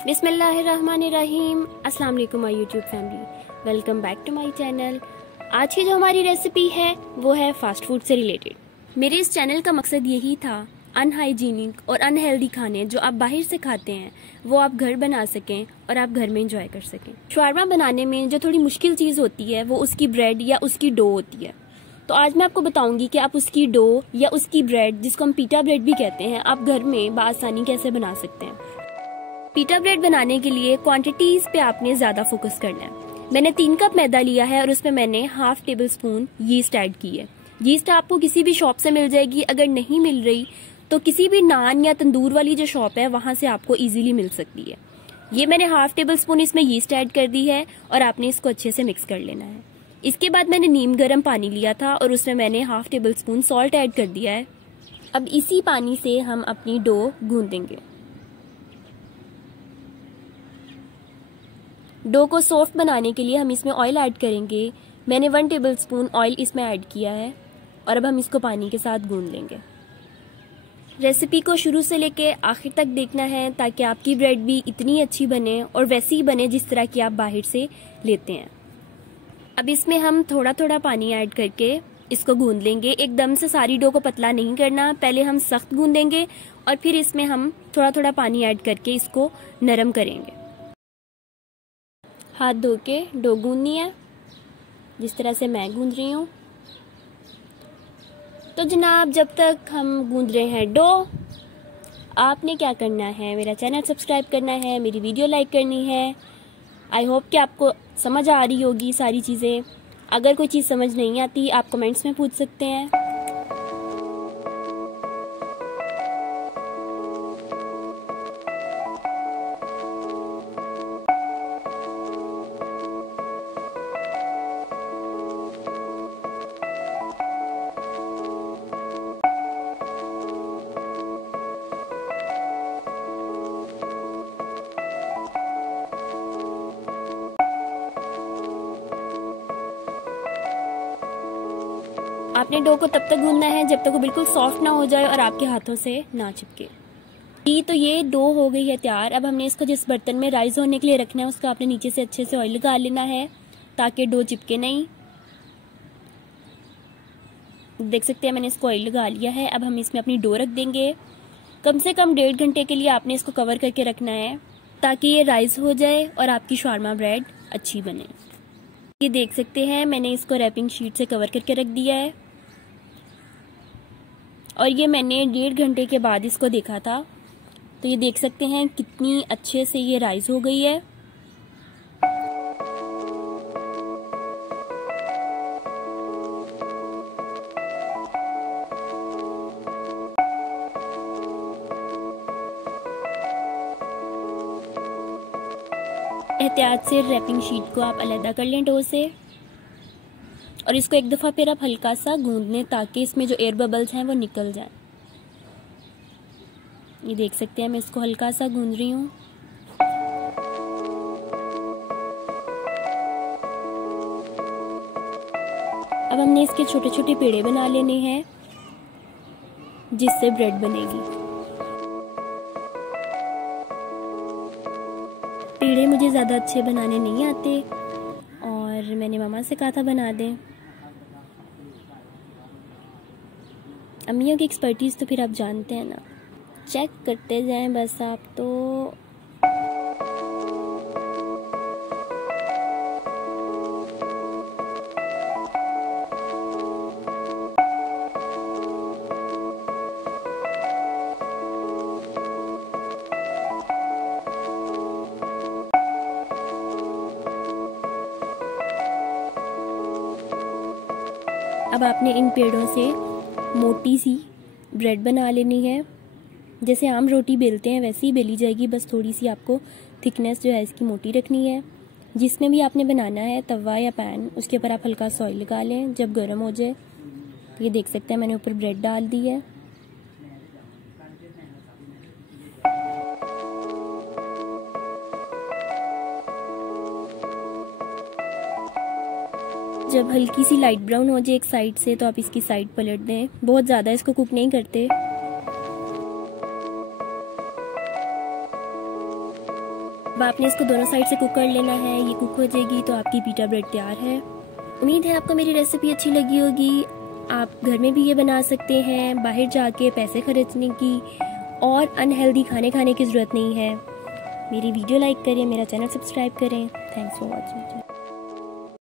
बिस्मिल्लाहिर्रहमानिर्रहीम। अस्सलाम वालेकुम my YouTube family, welcome back to my channel. आज की जो हमारी रेसिपी है वो है फास्ट फूड से रिलेटेड। मेरे इस चैनल का मकसद यही था अनहाइजीनिक और अनहेल्दी खाने जो आप बाहर से खाते हैं वो आप घर बना सकें और आप घर में इंजॉय कर सकें। शवारमा बनाने में जो थोड़ी मुश्किल चीज़ होती है वो उसकी ब्रेड या उसकी डो होती है। तो आज मैं आपको बताऊंगी कि आप उसकी डो या उसकी ब्रेड, जिसको हम पीटा ब्रेड भी कहते हैं, आप घर में बआसानी कैसे बना सकते हैं। पीटा ब्रेड बनाने के लिए क्वांटिटीज पे आपने ज्यादा फोकस करना है। मैंने 3 कप मैदा लिया है और उसमें मैंने half table spoon yeast add की है। यीस्ट आपको किसी भी शॉप से मिल जाएगी, अगर नहीं मिल रही तो किसी भी नान या तंदूर वाली जो शॉप है वहां से आपको इजीली मिल सकती है। ये मैंने हाफ टेबल स्पून इसमें यीस्ट ऐड कर दी है और आपने इसको अच्छे से मिक्स कर लेना है। इसके बाद मैंने नीम गर्म पानी लिया था और उसमें मैंने half table spoon salt add कर दिया है। अब इसी पानी से हम अपनी डो गूंदेंगे। डो को सॉफ्ट बनाने के लिए हम इसमें ऑयल ऐड करेंगे। मैंने 1 टेबल स्पून ऑयल इसमें ऐड किया है और अब हम इसको पानी के साथ गूंद लेंगे। रेसिपी को शुरू से लेके आखिर तक देखना है ताकि आपकी ब्रेड भी इतनी अच्छी बने और वैसी ही बने जिस तरह की आप बाहर से लेते हैं। अब इसमें हम थोड़ा थोड़ा पानी ऐड करके इसको गूंद लेंगे। एकदम से सारी डो को पतला नहीं करना, पहले हम सख्त गूंदेंगे और फिर इसमें हम थोड़ा थोड़ा पानी ऐड करके इसको नरम करेंगे। हाथ धो के डो गूंदनी है जिस तरह से मैं गूंद रही हूँ। तो जनाब, जब तक हम गूंद रहे हैं डो, आपने क्या करना है, मेरा चैनल सब्सक्राइब करना है, मेरी वीडियो लाइक करनी है। आई होप कि आपको समझ आ रही होगी सारी चीज़ें। अगर कोई चीज़ समझ नहीं आती आप कमेंट्स में पूछ सकते हैं। आपने डो को तब तक गूंदना है जब तक वो बिल्कुल सॉफ्ट ना हो जाए और आपके हाथों से ना चिपके। तो ये डो हो गई है तैयार। अब हमने इसको जिस बर्तन में राइस होने के लिए रखना है उसको आपने नीचे से अच्छे से ऑयल लगा लेना है ताकि डो चिपके नहीं। देख सकते हैं मैंने इसको ऑयल लगा लिया है। अब हम इसमें अपनी डो रख देंगे। कम से कम 1.5 घंटे के लिए आपने इसको कवर करके रखना है ताकि ये राइस हो जाए और आपकी शवारमा ब्रेड अच्छी बने। ये देख सकते हैं मैंने इसको रैपिंग शीट से कवर करके रख दिया है और ये मैंने 1.5 घंटे के बाद इसको देखा था। तो ये देख सकते हैं कितनी अच्छे से ये राइस हो गई है। एहतियात से रैपिंग शीट को आप अलग कर लें डो से और इसको एक दफ़ा फिर आप हल्का सा गूंद लें ताकि इसमें जो एयर बबल्स हैं वो निकल जाएं। ये देख सकते हैं मैं इसको हल्का सा गूंद रही हूँ। अब हमने इसके छोटे छोटे पेड़े बना लेने हैं जिससे ब्रेड बनेगी। पेड़े मुझे ज़्यादा अच्छे बनाने नहीं आते और मैंने मामा से कहा था बना दें। अम्मियों की एक्सपर्टीज़ तो फिर आप जानते हैं ना, चेक करते जाएं बस आप तो। अब आपने इन पेड़ों से मोटी सी ब्रेड बना लेनी है। जैसे आम रोटी बेलते हैं वैसे ही बेली जाएगी, बस थोड़ी सी आपको थिकनेस जो है इसकी मोटी रखनी है। जिसमें भी आपने बनाना है तवा या पैन, उसके ऊपर आप हल्का सा ऑयल लगा लें। जब गर्म हो जाए तो ये देख सकते हैं मैंने ऊपर ब्रेड डाल दी है। जब हल्की सी लाइट ब्राउन हो जाए एक साइड से तो आप इसकी साइड पलट दें। बहुत ज़्यादा इसको कुक नहीं करते। अब आपने इसको दोनों साइड से कुक कर लेना है। ये कुक हो जाएगी तो आपकी पीटा ब्रेड तैयार है। उम्मीद है आपको मेरी रेसिपी अच्छी लगी होगी। आप घर में भी ये बना सकते हैं, बाहर जाके पैसे खर्चने की और अनहेल्दी खाने खाने की ज़रूरत नहीं है। मेरी वीडियो लाइक करें, मेरा चैनल सब्सक्राइब करें। Thanks for watching.